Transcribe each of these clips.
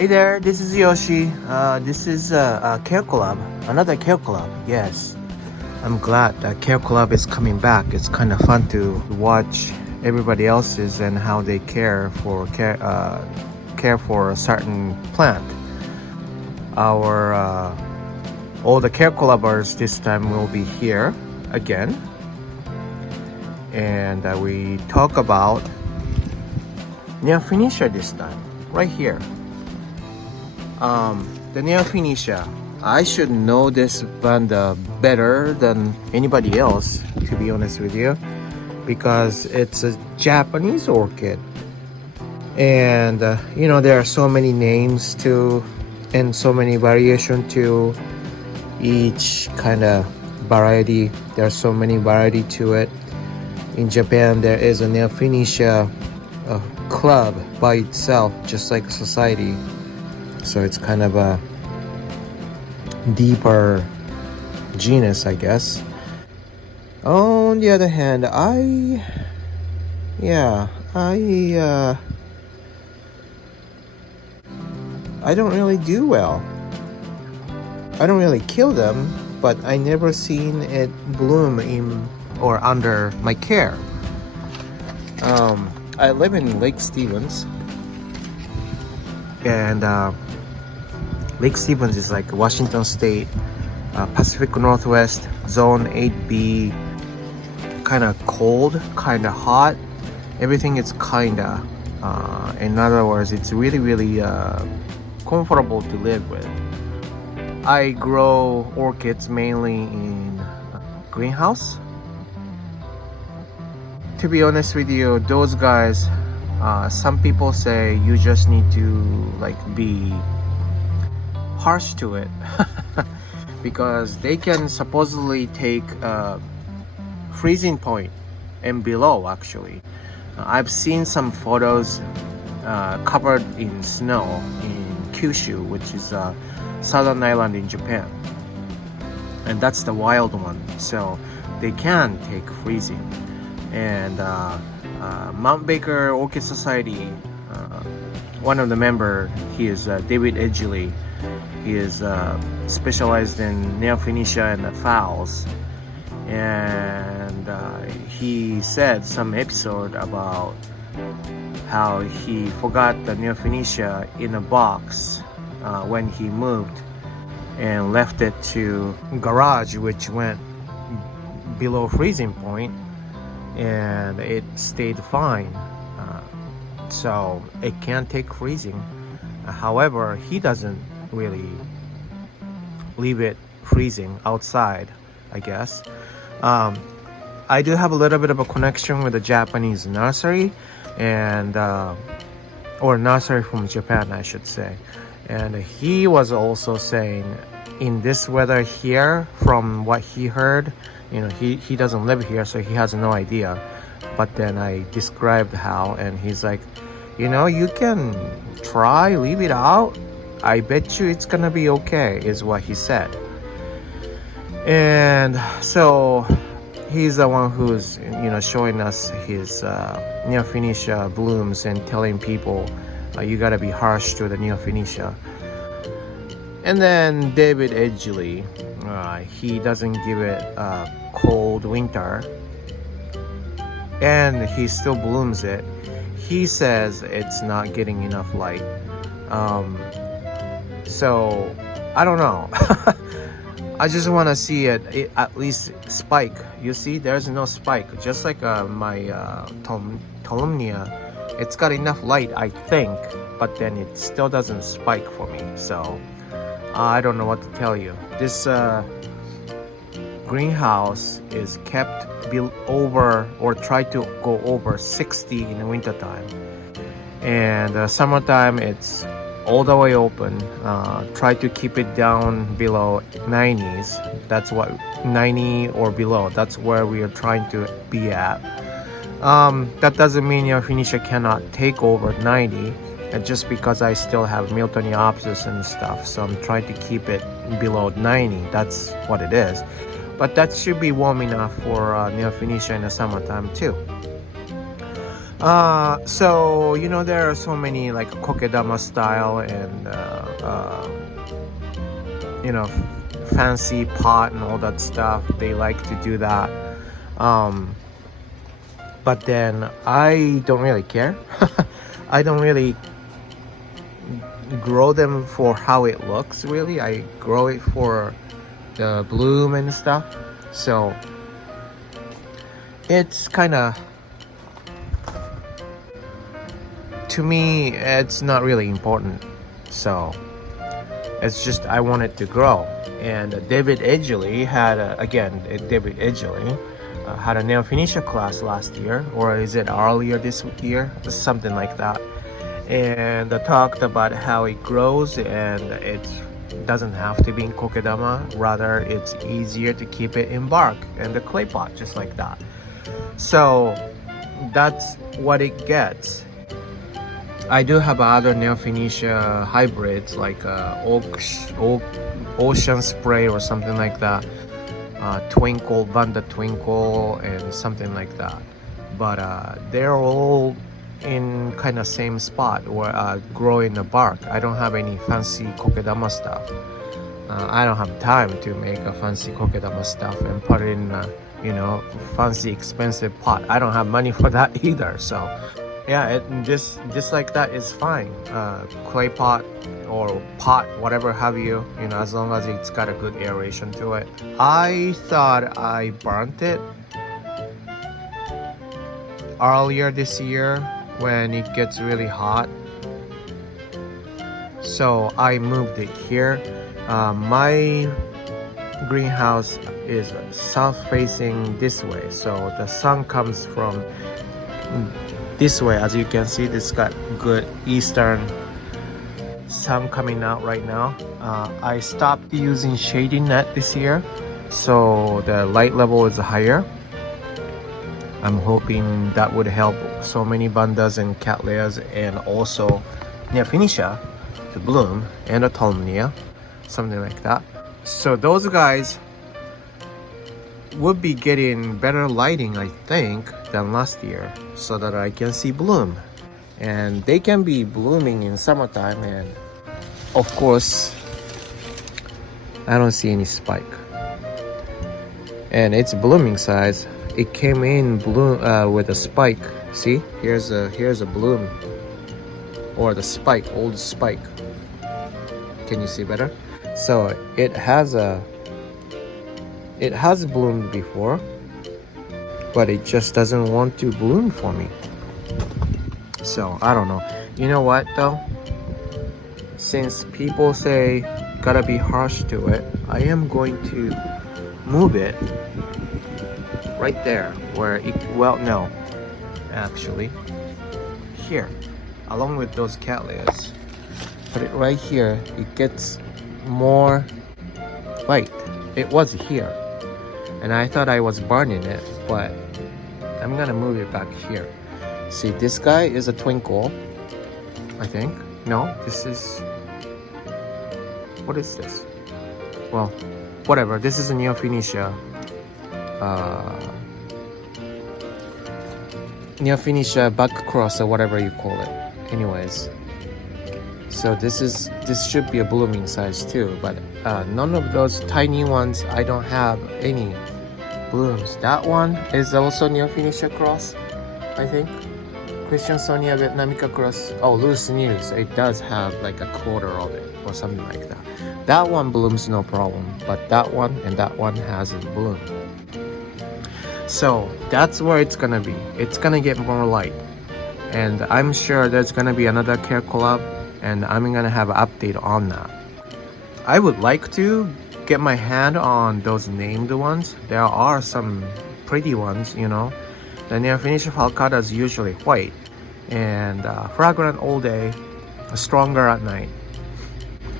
Hey there, this is Yoshi. This is a Care Club, another Care Club. Yes, I'm glad that Care Club is coming back. It's kind of fun to watch everybody else's and how they care for a certain plant. Our all the Care Clubbers this time will be here again, and we talk about Neophynecia this time, right here. The Neophynecia. I should know this vanda better than anybody else, to be honest with you, because it's a Japanese orchid. And you know, there are so many names to, and so many variation to each kind of variety. There are so many variety to it. In Japan, there is a Neophynecia club by itself, just like a society. So it's kind of a deeper genus, I guess. On the other hand, I don't really do well. I don't really kill them, but I never seen it bloom in or under my care. I live in Lake Stevens, and Lake Stevens is like Washington State, Pacific Northwest, Zone 8B, kind of cold, kind of hot. Everything is kinda. In other words, it's really comfortable to live with. I grow orchids mainly in greenhouse. To be honest with you, those guys, some people say you just need to like be harsh to it because they can supposedly take freezing point and below. Actually, I've seen some photos covered in snow in Kyushu, which is a southern island in Japan, and that's the wild one, so they can take freezing. And Mount Baker Orchid Society, one of the member, he is David Edgley. He is specialized in Neophynecia and the fowls, and he said some episode about how he forgot the Neophynecia in a box when he moved and left it to garage, which went below freezing point, and it stayed fine. So it can take freezing. However, he doesn't really leave it freezing outside, I guess. I do have a little bit of a connection with a Japanese nursery, and or nursery from Japan, I should say. And he was also saying, in this weather here, from what he heard, you know, he doesn't live here, so he has no idea. But then I described how, and he's like, you know, you can try, leave it out. I bet you it's gonna be okay, is what he said. And so he's the one who's, you know, showing us his Neophynecia blooms and telling people you gotta be harsh to the Neophynecia. And then David Edgley, he doesn't give it a cold winter, and he still blooms it. He says it's not getting enough light. So I don't know. I just want to see it at least spike. You see, there's no spike. Just like my Tolumnia, it's got enough light, I think, but then it still doesn't spike for me. So I don't know what to tell you. This greenhouse is kept over, or try to go over 60 in the winter time, and summertime it's all the way open. Try to keep it down below 90s. That's what, 90 or below, that's where we are trying to be at. That doesn't mean Neophynecia cannot take over 90, and just because I still have Miltoniopsis and stuff, so I'm trying to keep it below 90. That's what it is. But that should be warm enough for Neophynecia in the summertime too. So you know there are so many like kokedama style and you know fancy pot and all that stuff. They like to do that. Um, but then I don't really care. I don't really grow them for how it looks. Really, I grow it for the bloom and stuff. So it's kind of, to me, it's not really important. So it's just I want it to grow. And David Edgley had David Edgley had a nail finisher class last year, or is it earlier this year, something like that. And I talked about how it grows, and it doesn't have to be in kokedama. Rather, it's easier to keep it in bark and the clay pot, just like that. So that's what it gets. I do have other nail finish hybrids like ocean spray or something like that, twinkle, Vanda twinkle, and something like that. But they're all in kind of same spot where grow in the bark. I don't have any fancy kokedama stuff. I don't have time to make a fancy kokedama stuff and put it in fancy expensive pot. I don't have money for that either. So yeah, just like that is fine. Clay pot or pot, whatever have you, as long as it's got a good aeration to it. I thought I burnt it earlier this year when it gets really hot, so I moved it here. My greenhouse is south facing this way, so the sun comes from this way. As you can see, this got good eastern sun coming out right now. I stopped using shading net this year, so the light level is higher. I'm hoping that would help so many bandas and cattleyas, and also Nea finisha to bloom, and a Talmonia, something like that. So those guys would be getting better lighting, I think, than last year, so that I can see bloom. And they can be blooming in summertime, and of course I don't see any spike. And its blooming size, it came in bloom with a spike. See, here's a bloom, or the spike, old spike. Can you see better? So it has bloomed before, but it just doesn't want to bloom for me. So I don't know. You know what though? Since people say gotta be harsh to it, I am going to move it right there where it, well, no, actually here, along with those cattleyas. Put it right here. It gets more light. It was here, and I thought I was burning it, but I'm gonna move it back here. See, this guy is a twinkle, I think. No, this is, what is this? Well, whatever. This is a Neofiniscia. Neofiniscia back cross, or whatever you call it. Anyways, so this should be a blooming size too, but none of those tiny ones, I don't have any blooms. That one is also Neofiniscia cross, I think. Christiansonia vietnamica cross. Oh, loose news. It does have like a quarter of it or something like that. That one blooms no problem, but that one and that one hasn't bloomed. So that's where it's gonna be. It's gonna get more light, and I'm sure there's gonna be another care collab, and I'm gonna have an update on that. I would like to get my hand on those named ones. There are some pretty ones, The Neofiniscia falcata is usually white, and fragrant all day, stronger at night.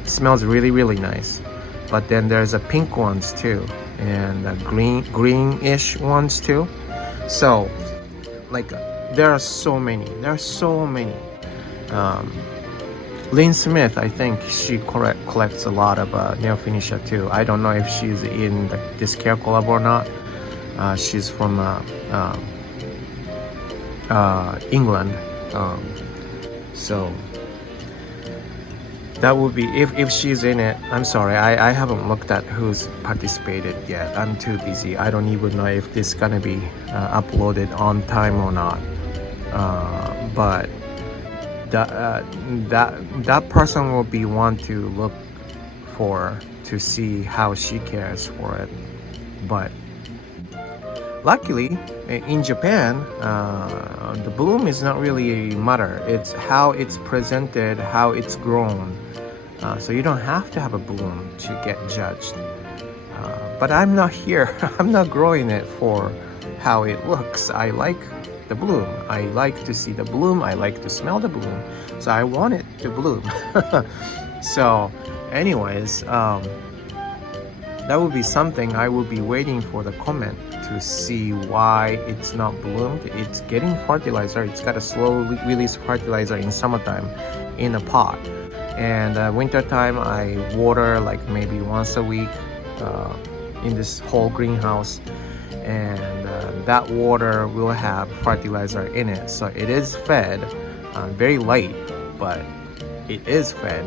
It smells really, really nice. But then there's a pink ones too, and greenish ones too. So, like, there are so many. Lynn Smith, I think she collects a lot of Neofiniscia too. I don't know if she's in this care collab or not. She's from England. So that would be if she's in it. I'm sorry, I haven't looked at who's participated yet. I'm too busy. I don't even know if this is gonna be uploaded on time or not. But that person will be one to look for to see how she cares for it. But luckily in Japan, the bloom is not really a matter. It's how it's presented, how it's grown. So you don't have to have a bloom to get judged. But I'm not here. I'm not growing it for how it looks. I like the bloom. I like to see the bloom. I like to smell the bloom. So I want it to bloom. So anyways, that would be something I will be waiting for the comment to see why it's not bloomed. It's getting fertilizer. It's got a slow release fertilizer in summertime in a pot. And winter time I water like maybe once a week in this whole greenhouse, and that water will have fertilizer in it, so it is fed very light, but it is fed.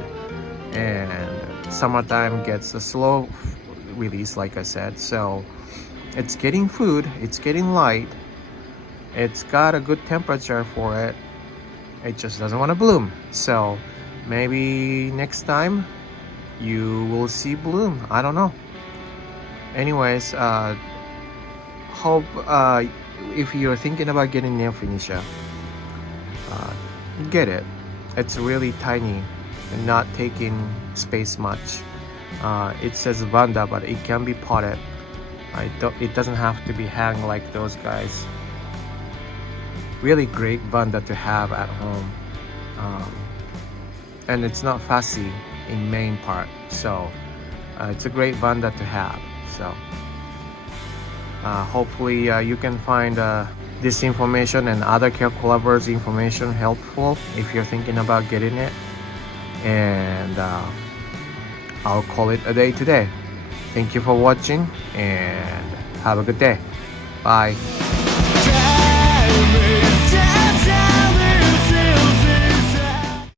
And summertime gets a slow release, like I said, so it's getting food, it's getting light, it's got a good temperature for it. It just doesn't want to bloom. So maybe next time you will see bloom. I don't know. Anyways, hope if you're thinking about getting Neophynicia, get it. It's really tiny and not taking space much. It says Vanda, but it can be potted. It doesn't have to be hang like those guys. Really great Vanda to have at home. And it's not fussy in main part, so it's a great Vanda to have. So hopefully you can find this information and other care collaborators information helpful if you're thinking about getting it. And I'll call it a day today. Thank you for watching and have a good day. Bye.